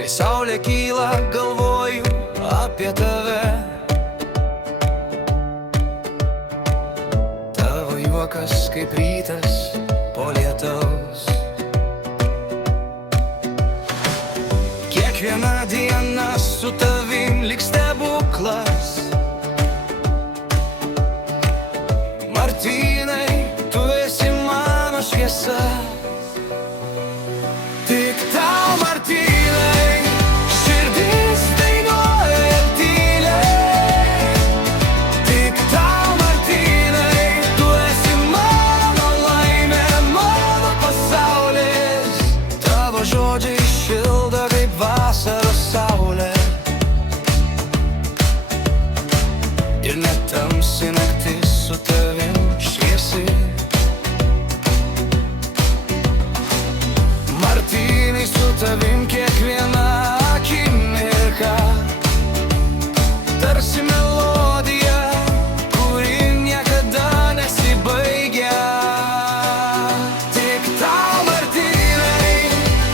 Kai saulė kyla, galvoju apie tave. Tavo juokas kaip rytas po lietaus. Kiekviena diena su tavim lyg stebuklas. Martynai, tu esi mano šviesa. Tik tau, Martynai, širdis dainuoja tyliai. Tik tau, Martynai, tu esi mano laimė, mano pasaulis. Tavo žodžiai šildo kaip vasaros saulė. Ir net tamsi naktis su tavim šviesi. Martynai, su tavim kiekviena akimirka tarsi melodija, kuri niekada nesibaigia. Tik tau, Martynai,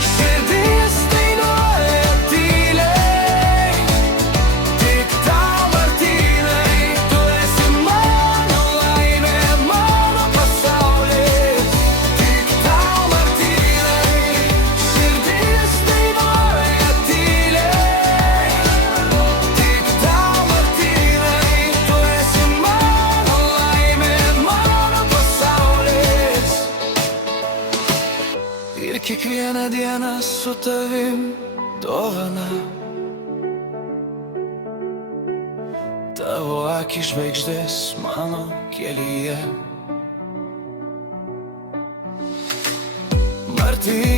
širdis dainuoja tyliai. Tik tau, Martynai, tu esi mano laimė, mano pasaulis. Tik tau, Martynai, širdis dainuoja tyliai. Tik tau, Martynai, tu esi mano laimė, mano pasaulis. Ir kiekvieną dieną su tavim dovana. Tavo akys žvaigždės mano kelyje. Martynai,